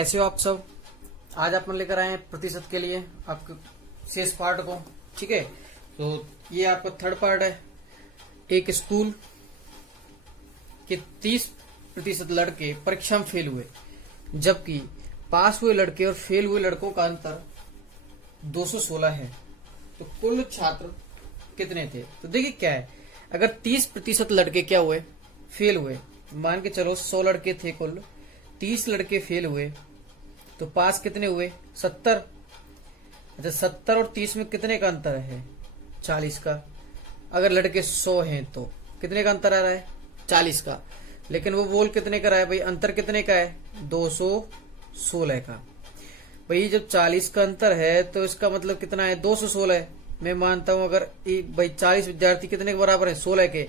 कैसे हो आप सब। आज अपन लेकर आए हैं प्रतिशत के लिए आपके शेष पार्ट को। ठीक है, तो ये आपका थर्ड पार्ट है। एक स्कूल के 30% लड़के परीक्षा में फेल हुए, जबकि पास हुए लड़के और फेल हुए लड़कों का अंतर 216 है। तो कुल छात्र कितने थे? तो देखिए क्या है, अगर 30% लड़के क्या हुए, फेल हुए, मान के चलो 100 लड़के थे कुल, 30 लड़के फेल हुए, तो पास कितने हुए? 70। अच्छा, 70 और 30 में कितने का अंतर है? 40 का। अगर लड़के 100 हैं तो कितने का अंतर आ रहा है? 40 का। लेकिन वो बोल कितने का रहा है भाई? अंतर कितने का है? 216 का। भाई जब 40 का अंतर है तो इसका मतलब कितना है? 216 है। मैं मानता हूं अगर भाई 40 विद्यार्थी कितने के बराबर है? 16 के,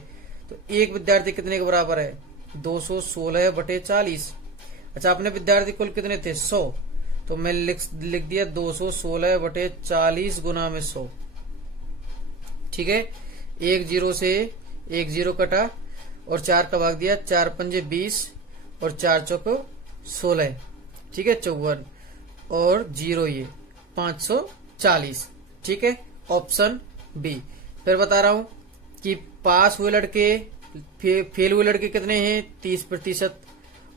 तो एक विद्यार्थी कितने के बराबर है? 216/40। अच्छा, अपने विद्यार्थी कुल कितने थे? 100। तो मैं लिख दिया 216/40 गुना में 100। ठीक है, एक जीरो से एक जीरो कटा और 4 का भाग दिया, 4 पंजे 20 और 4 चौक 16। ठीक है, 54 और जीरो ये 540। ठीक है, ऑप्शन बी। फिर बता रहा हूं कि पास हुए लड़के फेल हुए लड़के कितने हैं? 30%।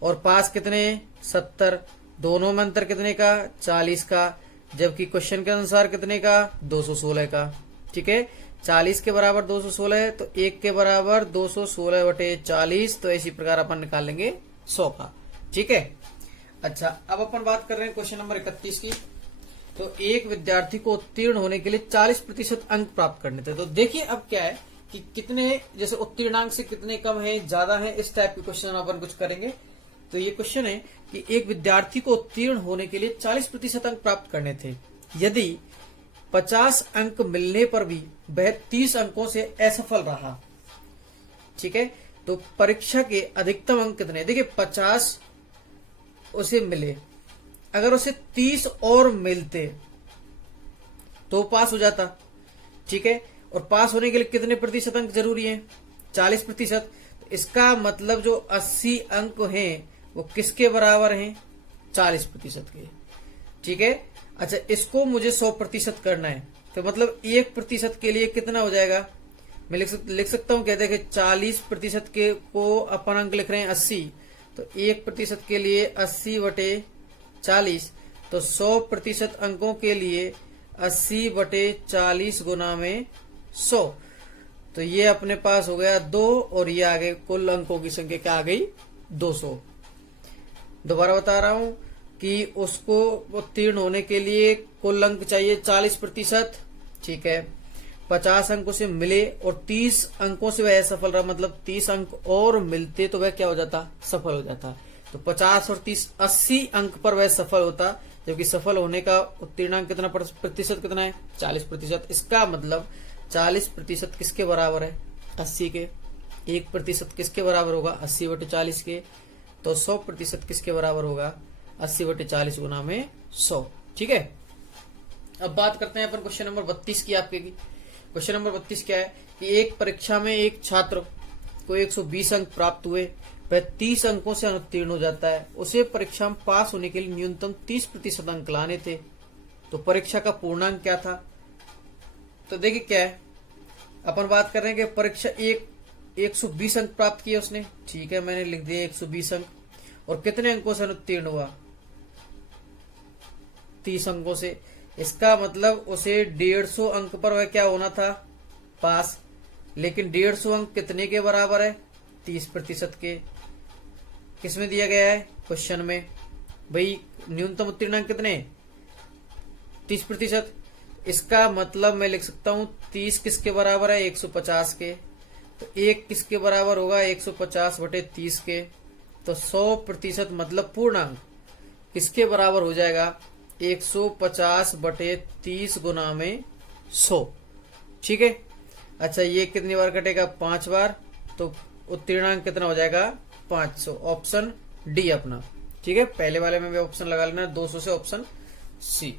और पास कितने? 70। दोनों में अंतर कितने का? 40 का। जबकि क्वेश्चन के अनुसार कितने का? 216 का। ठीक है, 40 के बराबर 216 है, तो 1 के बराबर 216/40। तो इसी प्रकार अपन निकाल लेंगे 100 का। ठीक है। अच्छा, अब अपन बात कर रहे हैं क्वेश्चन नंबर 31 की। तो एक विद्यार्थी को उत्तीर्ण होने के लिए 40% अंक प्राप्त करने थे। तो देखिए अब क्या है कि कितने, जैसे उत्तीर्णांक से कितने कम है, ज्यादा है, इस टाइप के क्वेश्चन अपन कुछ करेंगे। तो ये क्वेश्चन है कि एक विद्यार्थी को उत्तीर्ण होने के लिए 40% अंक प्राप्त करने थे। यदि 50 अंक मिलने पर भी वह 30 अंकों से असफल रहा, ठीक है, तो परीक्षा के अधिकतम अंक कितने? देखिए 50 उसे मिले, अगर उसे 30 और मिलते तो पास हो जाता। ठीक है, और पास होने के लिए कितने प्रतिशत अंक जरूरी हैं? 40%। इसका मतलब जो 80 अंक हैं वो किसके बराबर हैं? 40% के। ठीक है। अच्छा, इसको मुझे 100% करना है, तो मतलब 1% के लिए कितना हो जाएगा? मैं लिख सकता हूं क्या? देखिए 40% के को अपन अंक लिख रहे हैं 80, तो 1% के लिए 80/40। तो 100% अंकों के लिए 80/40 गुना में 100। तो ये अपने पास हो गया 2 और ये आगे कुल अंकों की संख्या क्या आ गई? 200। दोबारा बता रहा हूं कि उसको उत्तीर्ण होने के लिए कुल अंक चाहिए 40%। ठीक है, 50 अंकों से मिले और 30 अंकों से वह सफल रहा, मतलब 30 अंक और मिलते तो वह क्या हो जाता? सफल हो जाता। तो 50 और 30 80 अंक पर वह सफल होता, जबकि सफल होने का उत्तीर्णांक कितना प्रतिशत कितना है? 40%। इसका मतलब 40% किसके बराबर है? 80 के। 1% किसके बराबर होगा? 80/40 के। तो 100% किसके बराबर होगा? 80/40 गुना में 100। ठीक है, अब बात करते हैं अपन क्वेश्चन नंबर 32 की आपके की। क्वेश्चन नंबर 32 क्या है कि एक परीक्षा में एक छात्र को 120 अंक प्राप्त हुए, वह 30 अंकों से अनुत्तीर्ण हो जाता है। उसे परीक्षा में पास होने के लिए न्यूनतम 30% अंक लाने थे। तो परीक्षा का पूर्णांक क्या था? तो देखिए क्या है, अपन बात कर रहे हैं कि परीक्षा 120 अंक प्राप्त किए उसने। ठीक है, मैंने लिख दिया 120 अंक। और कितने अंकों से अनुत्तीर्ण हुआ? 30 अंकों से। इसका मतलब उसे 150 अंक पर वह क्या होना था? पास। लेकिन 150 अंक कितने के बराबर है? 30% के। किसमें दिया गया है? क्वेश्चन में। भाई न्यूनतम उत्तीर्णांक कितने? 30%। इसका मतलब मैं लिख सकता हूं 30 किसके बराबर है? 150 के। तो 1 किसके बराबर होगा? 150/30 के। तो 100% मतलब पूर्णांक किसके बराबर हो जाएगा? 150/30 गुना में 100। ठीक है। अच्छा, ये कितनी बार कटेगा? 5 बार। तो उत्तीर्णांक कितना हो जाएगा? 500। ऑप्शन डी अपना। ठीक है, पहले वाले में भी ऑप्शन लगा लेना 200 से ऑप्शन सी।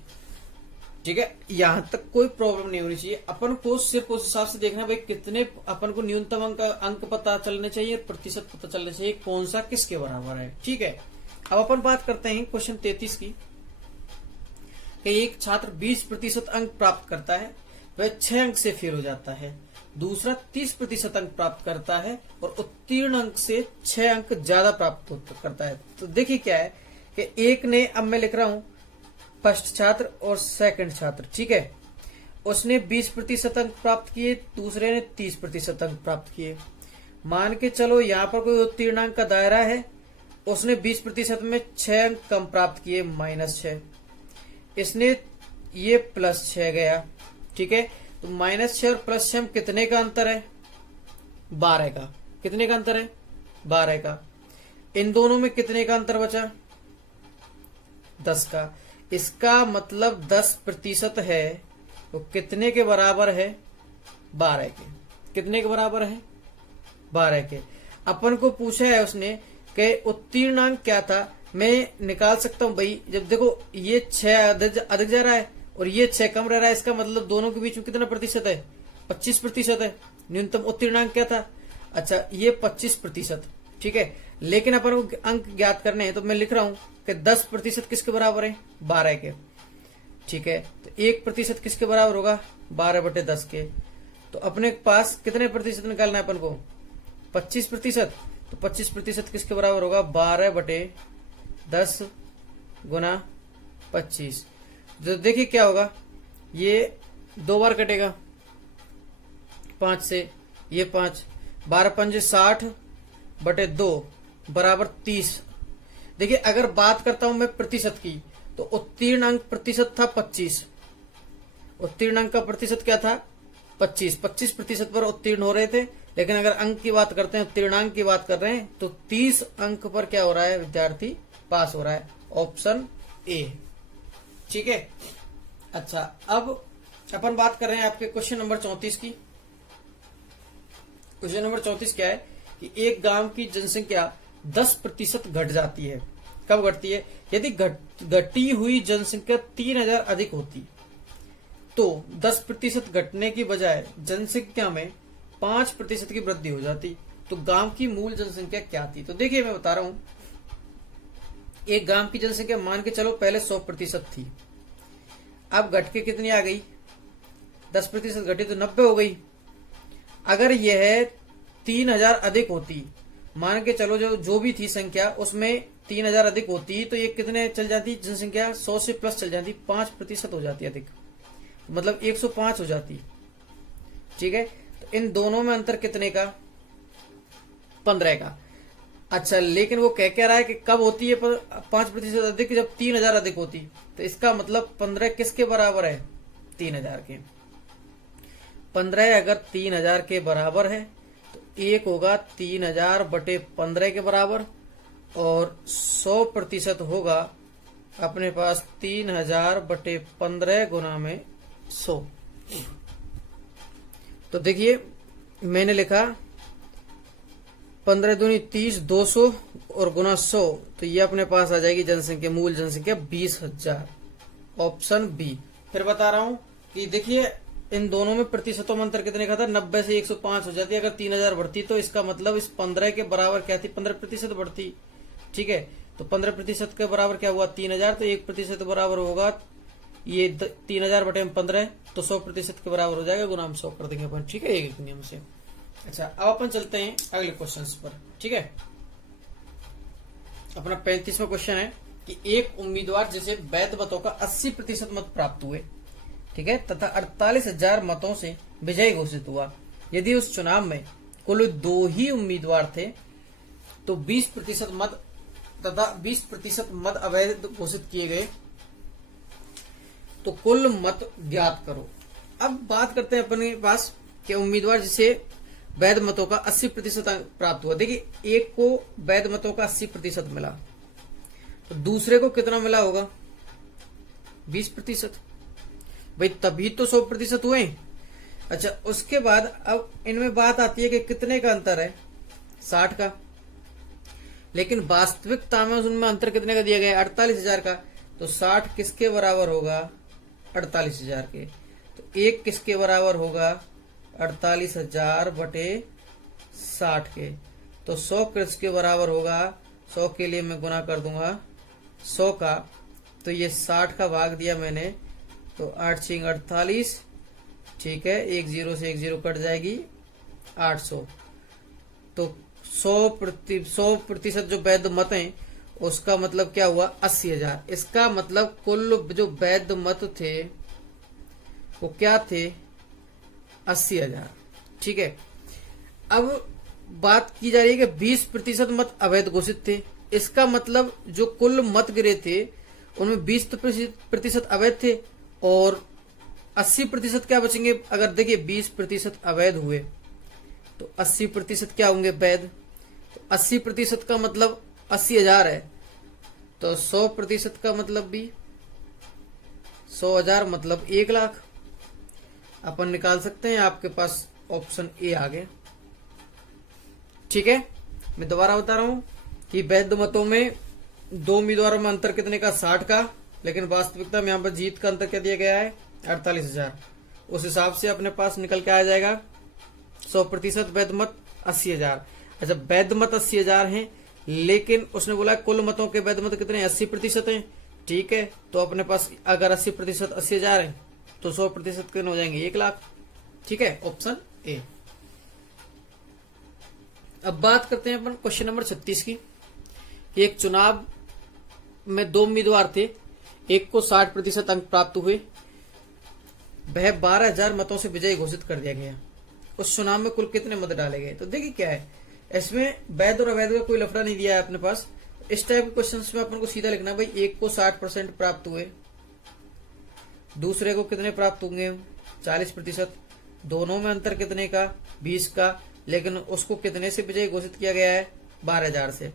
ठीक है, यहां तक कोई प्रॉब्लम नहीं होनी चाहिए। अपन को सिर्फ उस हिसाब से देखना भाई कितने अपन को न्यूनतम अंक पता चलने चाहिए, प्रतिशत पता चलने चाहिए, कौन सा किसके बराबर है। ठीक है, अब अपन बात करते हैं क्वेश्चन 33 की कि एक छात्र 20% अंक प्राप्त करता है, वह 6 अंक से फेल हो जाता है। दूसरा 30% अंक प्राप्त करता है और उत्तीर्ण अंक से 6 अंक ज्यादा प्राप्त करता है। तो देखिए क्या है कि एक ने, अब मैं लिख रहा हूं फर्स्ट छात्र और सेकंड छात्र, ठीक है, उसने 20% अंक प्राप्त किए, दूसरे ने 30% अंक प्राप्त किए। मान के चलो यहाँ पर कोई उत्तीर्णांक का दायरा है, उसने 20% में 6 अंक कम प्राप्त किए, -6, इसने ये +6 गया, ठीक है। तो -6 और +6 में कितने का अंतर है? 12 का। कितने का अंतर है? 12 का। इन दोनों में कितने का अंतर बचा? 10 का। इसका मतलब 10% है, तो कितने के बराबर है? 12 के। कितने के बराबर है? 12 के। अपन को पूछा है उसने कि उत्तीर्णांक क्या था। मैं निकाल सकता हूं भाई, जब देखो ये 6 अधिक जा रहा है और ये 6 कम रह रहा है, इसका मतलब दोनों के बीच में कितना प्रतिशत है? 25% है। न्यूनतम उत्तीर्णांक क्या था? अच्छा, ये 25%, ठीक है। लेकिन अपन को अंक ज्ञात करने हैं, तो मैं लिख रहा हूं कि 10% किसके बराबर है? 12 के, ठीक है। तो 1% किसके बराबर होगा? 12/10 के। तो अपने पास कितने प्रतिशत निकालना है अपन को? 25%। तो 25% किसके बराबर होगा? 12/10 गुना 25। तो देखिए क्या होगा, ये 2 बार कटेगा 5 से, ये 5, 12×5 60/2 बराबर 30। देखिए अगर बात करता हूं मैं प्रतिशत की, तो उत्तीर्ण अंक प्रतिशत था 25। उत्तीर्ण अंक का प्रतिशत क्या था? 25। 25% पर उत्तीर्ण हो रहे थे। लेकिन अगर अंक की बात करते हैं, उत्तीर्णांक की बात कर रहे हैं, तो 30 अंक पर क्या हो रहा है? विद्यार्थी पास हो रहा है। ऑप्शन ए, ठीक है। अच्छा, अब अपन बात कर रहे हैं आपके क्वेश्चन नंबर 34 की। क्वेश्चन नंबर 34 क्या है कि एक गांव की जनसंख्या 10% घट जाती है। कब घटती है? यदि घटी हुई जनसंख्या 3000 अधिक होती, तो 10% घटने की बजाय जनसंख्या में 5% की वृद्धि हो जाती। तो गांव की मूल जनसंख्या क्या थी? तो देखिए मैं बता रहा हूं, एक गांव की जनसंख्या मान के चलो पहले 100% थी, अब घट के कितनी आ गई? 10% घटी तो 90 हो गई। अगर यह 3000 अधिक होती, मान के चलो जो भी थी संख्या, उसमें 3000 अधिक होती, तो ये कितने चल जाती? जनसंख्या 100 से प्लस चल जाती, 5% हो जाती अधिक, मतलब 105 हो जाती, ठीक है। तो इन दोनों में अंतर कितने का? 15 का। अच्छा, लेकिन वो कह रहा है कि कब होती है 5% अधिक? जब 3000 अधिक होती। तो इसका मतलब 15 किसके बराबर है? 3000 के। 15 अगर 3000 के बराबर है, तो एक होगा 3000/15 के बराबर, और 100% होगा अपने पास 3000/15 गुना में 100। तो देखिए मैंने लिखा 15 दूनी 30, 200 और गुना 100, तो ये अपने पास आ जाएगी जनसंख्या, मूल जनसंख्या 20,000। Option B. फिर बता रहा हूं कि देखिए इन दोनों में प्रतिशतों में अंतर कितने का था? 90 से 105 हो जाती। अगर 3000 बढ़ती, तो इसका मतलब इस 15 के बराबर क्या थी? 15% बढ़ती, ठीक है। तो 15% के बराबर क्या हुआ? 3000। तो 1% बराबर होगा ये 3000/15, तो 100% के बराबर हो जाएगा, गुना हम 100 कर देंगे अपन, ठीक है, एक नियम से। अच्छा, अब अपन चलते हैं अगले क्वेश्चन पर, ठीक है। अपना 35वां क्वेश्चन है कि एक उम्मीदवार जिसे वैध मतों का 80% मत प्राप्त हुए, ठीक है, तथा 48,000 मतों से विजयी घोषित हुआ। यदि उस चुनाव में कुल 2 ही उम्मीदवार थे, तो 20% मत तथा 20% मत अवैध घोषित किए गए, तो कुल मत ज्ञात करो। अब बात करते हैं अपने पास कि उम्मीदवार जिसे वैध मतों का 80% प्राप्त हुआ। देखिए एक को वैध मतों का 80% मिला, तो दूसरे को कितना मिला होगा? 20%। भाई तभी तो 100% हुए। अच्छा, उसके बाद अब इनमें बात आती है कि कितने का अंतर है? 60 का। लेकिन वास्तविकता में उनमें अंतर कितने का दिया गया है? 48,000 का। तो 60 किसके बराबर होगा? 48,000 के। तो एक किसके बराबर होगा? 48,000/60 के। तो 100 किसके बराबर होगा? 100 के लिए मैं गुना कर दूंगा 100 का, तो ये 60 का भाग दिया मैंने, तो 8 छिंग 48, ठीक है, 1 0 से 1 0 कट जाएगी, 800। तो 100% जो वैध मत हैं उसका मतलब क्या हुआ, 80,000। इसका मतलब कुल जो वैध मत थे वो क्या थे, 80,000। ठीक है, अब बात की जा रही है कि 20% मत अवैध घोषित थे। इसका मतलब जो कुल मत गिरे थे उनमें 20% अवैध थे और 80% क्या बचेंगे। अगर देखिए 20% अवैध हुए तो 80% क्या होंगे, वैध। तो 80% का मतलब 80,000 है, तो 100% का मतलब भी 100,000 मतलब 1 लाख। अपन निकाल सकते हैं, आपके पास ऑप्शन ए आ गया। ठीक है, मैं दोबारा बता रहा हूं कि वैध मतों में 2 उम्मीदवारों में अंतर कितने का, 60 का, लेकिन वास्तविकता में यहां पर जीत का अंतर क्या दिया गया है, 48,000। उस हिसाब से अपने पास निकल के आ जाएगा 100% वैध मत 80,000। अच्छा, वैध मत 80,000 हैं, लेकिन उसने बोला कुल मतों के वैध मत कितने, 80% हैं। ठीक है, तो अपने पास अगर 80% 80,000 है तो 100% कितने हो जाएंगे, 1 लाख। ठीक है, ऑप्शन ए। अब बात करते हैं अपन क्वेश्चन नंबर 36 की। एक चुनाव में 2 उम्मीदवार थे, एक को 60% अंक प्राप्त हुए, वह 12,000 मतों से विजयी घोषित कर दिया गया। उस चुनाव में कुल कितने मत डाले गए। तो देखिए क्या है, इसमें वैध और अवैध का कोई लफड़ा नहीं दिया है अपने पास। इस टाइप के क्वेश्चन में अपन को सीधा लिखना है भाई, एक को 60% प्राप्त हुए, दूसरे को कितने प्राप्त होंगे, 40%। दोनों में अंतर कितने का, 20 का, लेकिन उसको कितने से विजयी घोषित किया गया है, 12,000 से।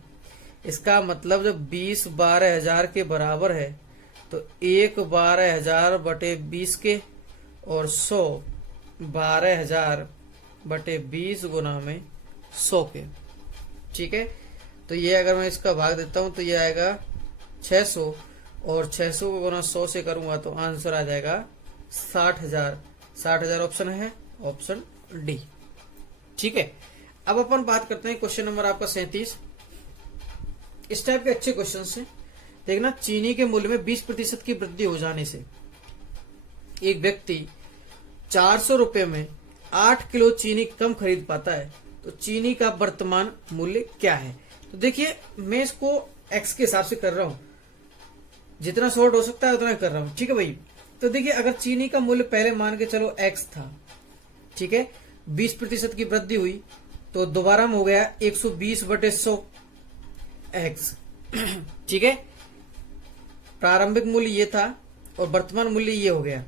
इसका मतलब जब 20 12,000 के बराबर है तो 1 12,000 बटे 20 के और 100 12,000 बटे 20 गुना में 100 के। ठीक है, तो ये अगर मैं इसका भाग देता हूं तो ये आएगा 600 और 600 को गुना 100 से करूंगा तो आंसर आ जाएगा 60,000। 60,000 ऑप्शन है, ऑप्शन डी। ठीक है, अब अपन बात करते हैं क्वेश्चन नंबर आपका 37। इस टाइप के अच्छे क्वेश्चन से देखना, चीनी के मूल्य में 20% की वृद्धि हो जाने से एक व्यक्ति 400 रुपए में 8 किलो चीनी कम खरीद पाता है, तो चीनी का वर्तमान मूल्य क्या है। तो देखिए मैं इसको एक्स के हिसाब से कर रहा हूं, जितना शॉर्ट हो सकता है उतना कर रहा हूं। ठीक है भाई, तो देखिए अगर चीनी का मूल्य पहले मान के चलो एक्स था, ठीक है, 20% की वृद्धि हुई तो दोबारा में हो गया 120 बटे 100 एक्स। ठीक है, प्रारंभिक मूल्य ये था और वर्तमान मूल्य ये हो गया।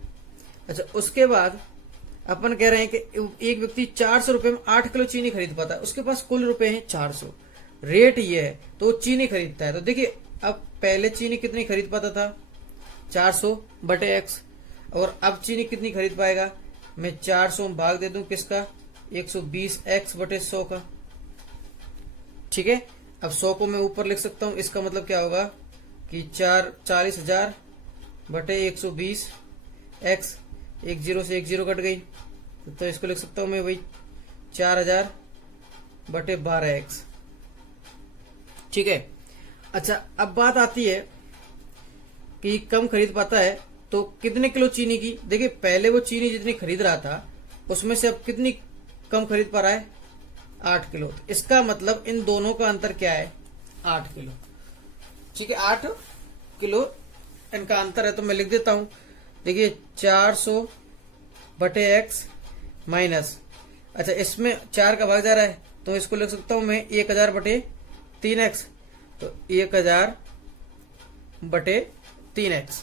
अच्छा, उसके बाद अपन कह रहे हैं कि एक व्यक्ति 400 रुपए में 8 किलो चीनी खरीद पाता है, उसके पास कुल रुपए हैं 400, रेट ये है तो चीनी खरीदता है। तो देखिए अब पहले चीनी कितनी खरीद पाता था, 400 बटे एक्स, और अब चीनी कितनी खरीद पाएगा, मैं 400 में भाग दे दूं किसका, 120 एक्स बटे 100 का। ठीक है, अब 100 को मैं ऊपर लिख सकता हूं, इसका मतलब क्या होगा कि 40,000 बटे 120 एक्स, 1 0 से 1 0 कट गई, तो इसको लिख सकता हूं मैं भाई 4,000 बटे 12 एक्स। ठीक है, अच्छा अब बात आती है कि कम खरीद पाता है तो कितने किलो चीनी की। देखिए पहले वो चीनी जितनी खरीद रहा था उसमें से अब कितनी कम खरीद पा रहा है, 8 किलो। तो इसका मतलब इन दोनों का अंतर क्या है, 8 किलो। ठीक है, 8 किलो इनका अंतर है, तो मैं लिख देता हूं। देखिए 400 बटे एक्स माइनस, अच्छा इसमें 4 का भाग जा रहा है तो इसको लिख सकता हूं मैं 1000 बटे 3x, तो 1000 बटे 3x।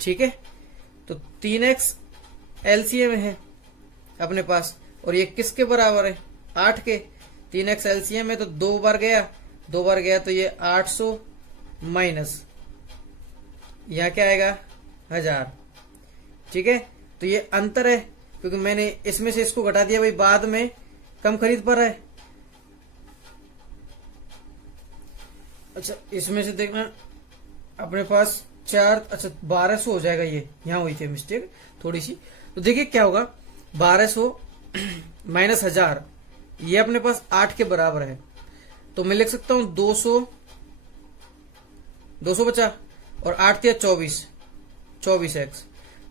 ठीक है, तो 3x एलसीएम में है अपने पास, और ये किसके बराबर है, 8 के। 3x एलसीएम में तो 2 बार गया तो ये 800 माइनस यहां क्या आएगा, 1000। ठीक है, तो ये अंतर है क्योंकि मैंने इसमें से इसको घटा दिया भाई, बाद में कम खरीद पा रहा है। अच्छा इसमें से देखना अपने पास 4, अच्छा 1200 हो जाएगा, ये यहां हुई थी मिस्टेक थोड़ी सी। तो देखिए क्या होगा, 1200 माइनस 1000, ये अपने पास 8 के बराबर है, तो मैं लिख सकता हूं 200 200 बचा, और 8 तिया 24, 24x।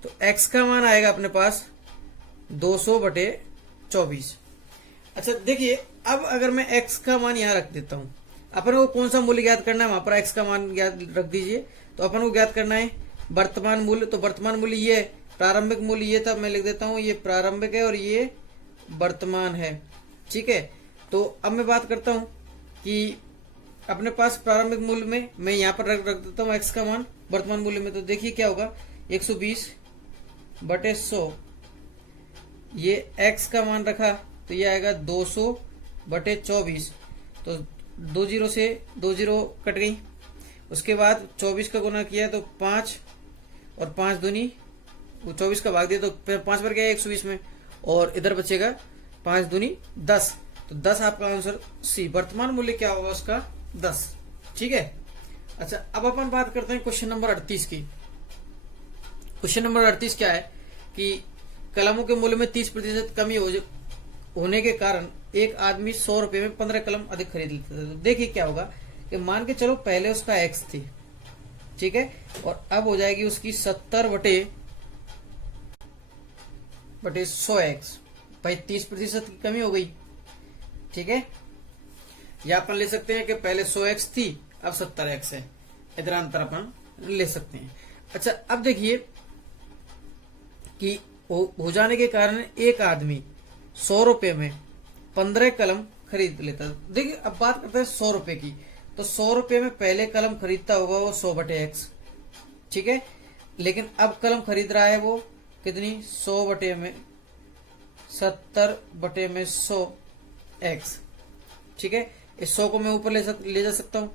तो x का मान आएगा अपने पास 200/24। अच्छा देखिए, अब अगर मैं x का मान यहां रख देता हूं, अपन को कौन सा मूल्य ज्ञात करना है, वहां पर x का मान ज्ञात रख दीजिए। तो अपन को ज्ञात करना है वर्तमान मूल्य। तो वर्तमान मूल्य ये है, प्रारंभिक मूल्य ये था, मैं लिख देता हूं ये प्रारंभिक है और ये वर्तमान है। ठीक है, तो अब मैं बात करता हूं कि अपने पास प्रारंभिक मूल्य में मैं यहां पर रख देता हूं x का मान वर्तमान मूल्य में। तो देखिए क्या होगा, 120/100, ये x का मान रखा तो ये आएगा 200/24। तो 20 से 20 कट गई। उसके बाद 24 का गुना किया तो 5, और 5 दूनी 24 का भाग दिया तो 5 पर गया 120 में, और इधर बचेगा 5 दूनी 10। तो 10 आपका आंसर सी, वर्तमान मूल्य क्या होगा उसका 10। ठीक है। अच्छा, अब अपन बात करते हैं क्वेश्चन नंबर 38 की। क्वेश्चन नंबर 38 क्या है कि कलमों के मूल्य में 30% कमी होने के कारण एक आदमी 100 रुपए में 15 कलम अधिक खरीद लेता है। तो देखिए क्या होगा कि मान के चलो पहले उसका x थी, ठीक है, और अब हो जाएगी उसकी 70/100x। भाई 30% की कमी हो गई। ठीक है, या अपन ले सकते हैं कि पहले 100x थी अब 70x है, इधर अंतर अपन ले सकते हैं। अच्छा, अब देखिए कि हो जाने के कारण एक आदमी 100 रुपए में 15 कलम खरीद लेता है। देखिए अब बात करते हैं 100 रुपए की। तो 100 रुपए में पहले कलम खरीदता होगा वो 100/x, ठीक है, लेकिन अब कलम खरीद रहा है वो कितनी, 100/70/100x। ठीक है, इस 100 को मैं ऊपर ले जा सकता हूं।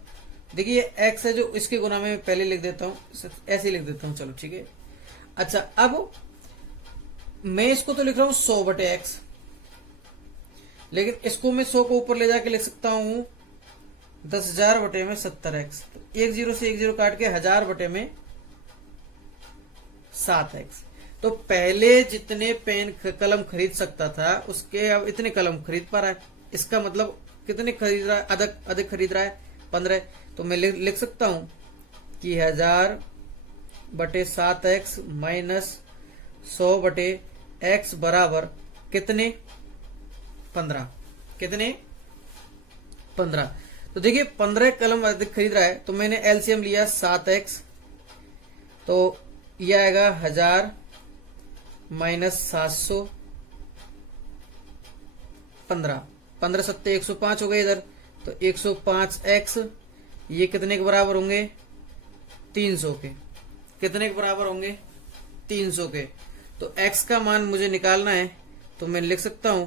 देखिए x है जो इसके गुना में पहले लिख देता हूं, ऐसे लिख देता हूं, चलो ठीक है। अच्छा, अब मैं इसको तो लिख रहा हूं 100/x, लेकिन इसको मैं 100 को ऊपर ले जाके लिख सकता हूं 10,000/70x। तो 10 से 10 काट के 1000/7x। तो पहले जितने पेन कलम खरीद सकता था उसके अब इतने कलम खरीद पा रहा है। इसका मतलब कितने खरीद रहा है, अधिक खरीद रहा है 15। तो मैं लिख सकता हूं कि 1000/7x माइनस 100/x बराबर कितने, 15। कितने, 15। तो देखिए 15 कलम अधिक खरीद रहा है, तो मैंने एलसीएम लिया 7x, तो यह आएगा 1000 माइनस 700, 15 7 105 हो गए इधर। तो 105x ये कितने के बराबर होंगे, 300 के। कितने के बराबर होंगे, 300 के। तो x का मान मुझे निकालना है, तो मैं लिख सकता हूं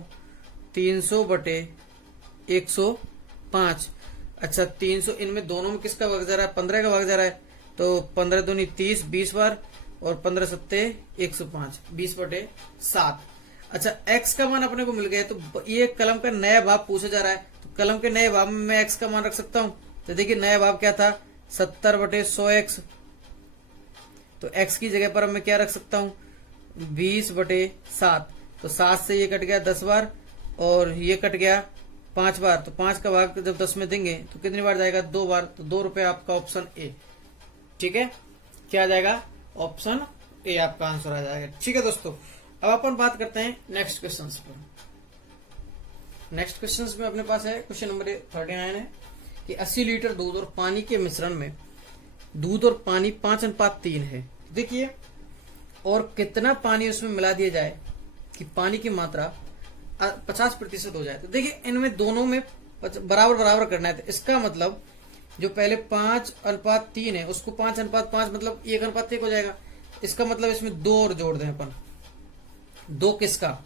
300/105। अच्छा, 300 इनमें दोनों में किसका भाग जा रहा है, 15 का भाग जा रहा है। तो 15 दूनी 30, 20 बार, और 15 सत्ते 105, 20/7। अच्छा, x का मान अपने को मिल गया। तो ये कलम का नया भाव पूछा जा रहा है, तो कलम के नए भाव में मैं x का मान रख सकता हूं। तो देखिए नया भाव क्या था, 70/100x। तो x की जगह पर मैं क्या रख सकता हूं, 20/7। तो 7 से ये कट गया 10 बार, और ये कट गया 5 बार। तो 5 का भाग जब 10 में देंगे तो कितनी बार जाएगा, 2 बार। तो 2 रुपए आपका ऑप्शन ए। ठीक है, क्या आ जाएगा, ऑप्शन ए आपका आंसर आ जाएगा। ठीक है दोस्तों, अब अपन बात करते हैं नेक्स्ट क्वेश्चन पर। नेक्स्ट क्वेश्चन में अपने पास है क्वेश्चन नंबर 39 है कि 80 लीटर दूध और पानी के मिश्रण में दूध और पानी 5:3 है। देखिए, और कितना पानी उसमें मिला दिया जाए कि पानी की मात्रा 50% हो जाए। तो देखिए इनमें दोनों में बराबर बराबर करना है। तो इसका मतलब जो पहले 5:3 है उसको 5:5 मतलब 1:1 हो जाएगा। इसका मतलब इसमें 2 और जोड़ दें अपन। 2 किसका,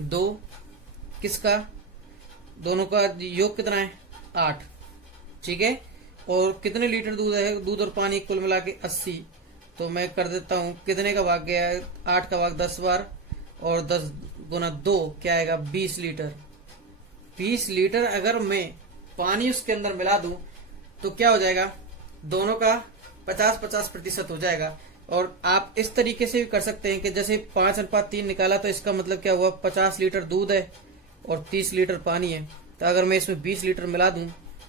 2 किसका, दोनों का योग कितना है, 8। ठीक है, और कितने लीटर दूध है, दूध और पानी कुल मिला के 80। तो मैं कर देता हूं, कितने का भाग गया है, 8 का भाग 10 बार, और 10 गुना 2 क्या आएगा, 20 लीटर। 20 लीटर अगर मैं पानी उसके अंदर मिला दूं तो क्या हो जाएगा, दोनों का 50-50% हो जाएगा। और आप इस तरीके से भी कर सकते हैं कि जैसे 5:3 निकाला तो इसका मतलब क्या हुआ, 50 लीटर दूध है और 30 लीटर पानी है। तो अगर मैं इसमें 20 लीटर मिला दूं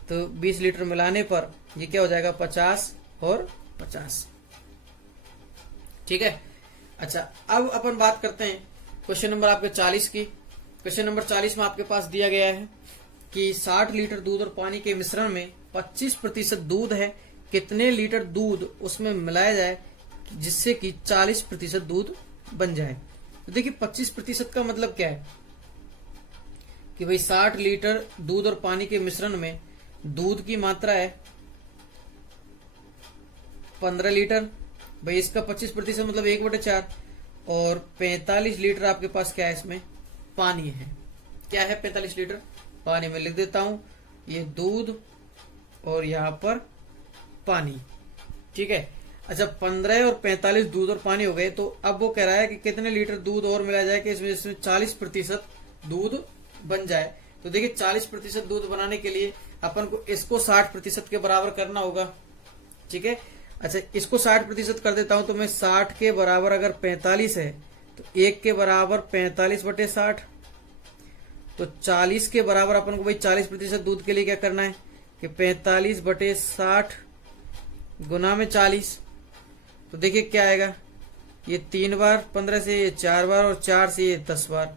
तो 20 लीटर मिलाने पर ये क्या हो जाएगा 50 और 50। ठीक है। अच्छा, अब अपन बात करते हैं क्वेश्चन नंबर आपके 40 की। क्वेश्चन नंबर 40 में आपके पास दिया गया है कि 60 लीटर दूध और पानी के मिश्रण में 25% दूध है, कितने लीटर दूध उसमें मिलाया जाए जिससे कि 40% दूध बन जाए। तो देखिए 25% का मतलब क्या है कि भाई 60 लीटर दूध और पानी के मिश्रण में दूध की मात्रा है 15 लीटर, भाई इसका 25% मतलब 1/4, और 45 लीटर आपके पास क्या है इसमें पानी है। क्या है 45 लीटर पानी में लिख देता हूं, ये दूध और यहां पर पानी। ठीक है। अच्छा 15 और 45 दूध और पानी हो गए, तो अब वो कह रहा है कि कितने लीटर दूध और मिलाया जाए कि इसमें 40% दूध बन जाए। तो देखिए 40% दूध बनाने के लिए अपन को इसको 60% के बराबर करना होगा। ठीक है। अच्छा इसको 60% कर देता हूं, तो मैं 60 के बराबर अगर 45 है तो 1 के बराबर 45/60, तो 40 के बराबर अपन को भाई 40% दूध के लिए क्या करना है कि 45/60 गुना में 40। तो देखिए क्या आएगा, ये 3 बार 15 से, ये 4 बार, और 4 से ये 10 बार।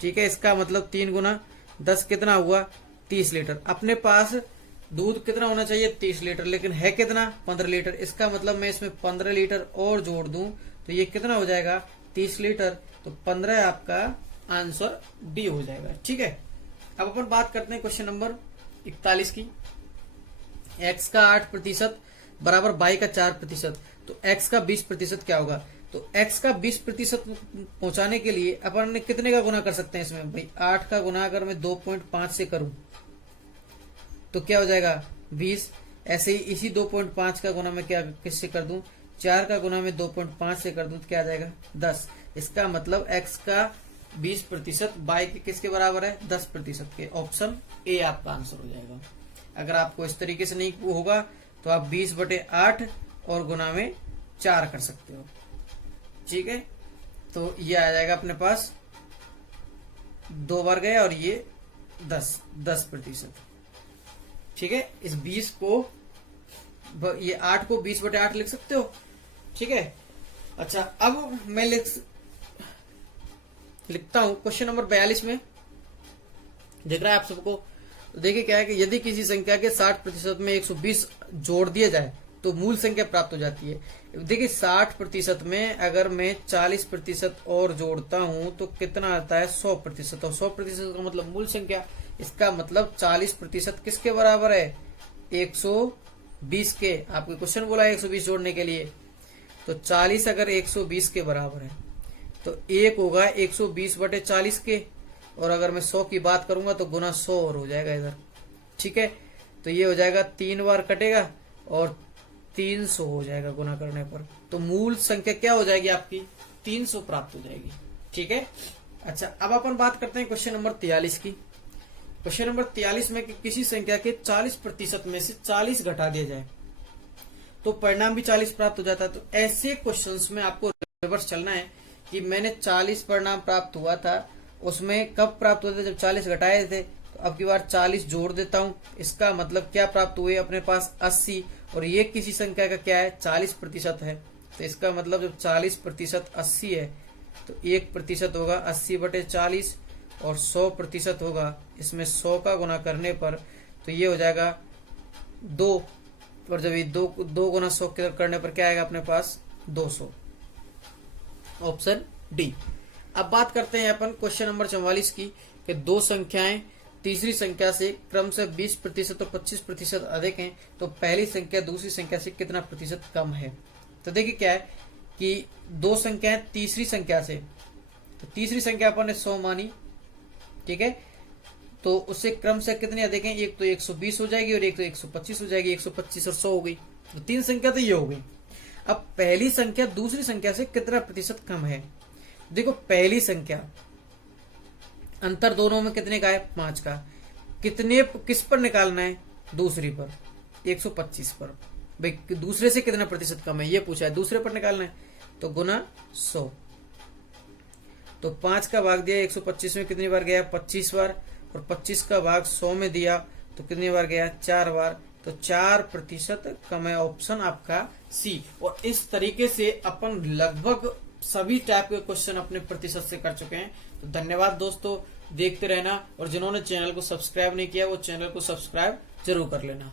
ठीक है। इसका मतलब 3 गुना 10 कितना हुआ 30 लीटर। अपने पास दूध कितना होना चाहिए 30 लीटर, लेकिन है कितना 15 लीटर। इसका मतलब मैं इसमें 15 लीटर और जोड़ दूं तो ये कितना हो जाएगा 30 लीटर। तो 15 आपका आंसर डी हो जाएगा। ठीक है। अब अपन बात करते हैं क्वेश्चन नंबर 41 की। x का 8% बराबर y का 4%, तो x का 20% क्या होगा। तो x का 20% पहुंचाने के लिए अपन ने कितने का गुना कर सकते हैं इसमें, भाई 8 का गुना अगर मैं 2.5 से करूं तो क्या हो जाएगा 20। ऐसे ही इसी 2.5 का गुना मैं क्या किससे कर दूं, 4 का गुना मैं 2.5 से कर दूं तो क्या आ जाएगा 10। इसका मतलब x का 20% y के किसके बराबर है 10% के। ऑप्शन ए आपका आंसर हो जाएगा। अगर आपको इस तरीके से नहीं होगा तो आप 20/8 और गुना में 4 कर सकते हो। ठीक है। तो ये आ जाएगा अपने पास 2 बार गया, और ये 10%। ठीक है। इस 20 को, ये 8 को 20/8 लिख सकते हो। ठीक है। अच्छा अब मैं लिखता हूं क्वेश्चन नंबर 42 में, दिख रहा है आप सबको। तो देखिए क्या है कि यदि किसी संख्या के 60% में 120 जोड़ दिया जाए तो मूल संख्या प्राप्त हो जाती है। देखिए 60% में अगर मैं 40% और जोड़ता हूं तो कितना आता है 100%, और 100% का मतलब मूल संख्या। इसका मतलब 40% किसके बराबर है 120 के। आपको क्वेश्चन बोला है 120 जोड़ने के लिए, तो 40 अगर 120 के बराबर है तो 1 होगा 120/40 के, और अगर मैं 100 की बात करूंगा तो गुना 100 और हो जाएगा इधर। ठीक है। तो ये हो जाएगा 3 बार कटेगा और 300 हो जाएगा गुना करने पर। तो मूल संख्या क्या हो जाएगी आपकी 300 प्राप्त हो जाएगी। ठीक है। अच्छा अब अपन बात करते हैं क्वेश्चन नंबर 43 की। क्वेश्चन नंबर 43 में कि किसी संख्या के 40% में से 40 घटा दिया जाए तो परिणाम भी 40 प्राप्त हो जाता है। तो ऐसे क्वेश्चंस में आपको रिवर्स चलना है कि मैंने 40 परिणाम प्राप्त हुआ था, उसमें कब प्राप्त हुए थे जब 40 घटाए थे। तो अब की बार 40 जोड़ देता हूं, इसका मतलब क्या प्राप्त हुए अपने पास 80, और ये किसी संख्या का क्या है 40% है। तो इसका मतलब जब 40% 80 है तो 1% होगा 80/40, और 100% होगा इसमें 100 का गुना करने पर तो ये हो जाएगा 2, और जब ये 2 गुना 100 करने पर क्या आएगा अपने पास 200। Option D. अब बात करते हैं अपन क्वेश्चन नंबर 44 की कि दो संख्याएं तीसरी संख्या से क्रम से 20% और 25% अधिक हैं तो पहली संख्या दूसरी संख्या से कितना प्रतिशत कम है। तो देखिए क्या है कि दो संख्याएं तीसरी संख्या से, तो तीसरी संख्या अपन ने 100 मानी। ठीक है। तो उससे क्रम से कितने अधिक हैं, एक तो 120 हो जाएगी और एक तो 125 हो जाएगी। 125 और 100 हो गई, तो तीन संख्या तो ये हो गई। अब पहली संख्या दूसरी संख्या से कितना प्रतिशत कम है। देखो पहली संख्या अंतर दोनों में कितने का है 5 का, किस पर निकालना है दूसरी पर 125 पर। भाई दूसरे से कितना प्रतिशत कम है ये पूछा है, दूसरे पर निकालना है तो गुना 100। तो 5 का भाग दिया 125 में कितनी बार गया 25 बार, और 25 का भाग 100 में दिया तो कितनी बार गया, 4 बार, तो 4% कम है ऑप्शन आपका सी। और इस तरीके से अपन लगभग सभी टाइप के क्वेश्चन अपने प्रतिशत से कर चुके हैं। तो धन्यवाद दोस्तों, देखते रहना, और जिन्होंने चैनल को सब्सक्राइब नहीं किया वो चैनल को सब्सक्राइब जरूर कर लेना।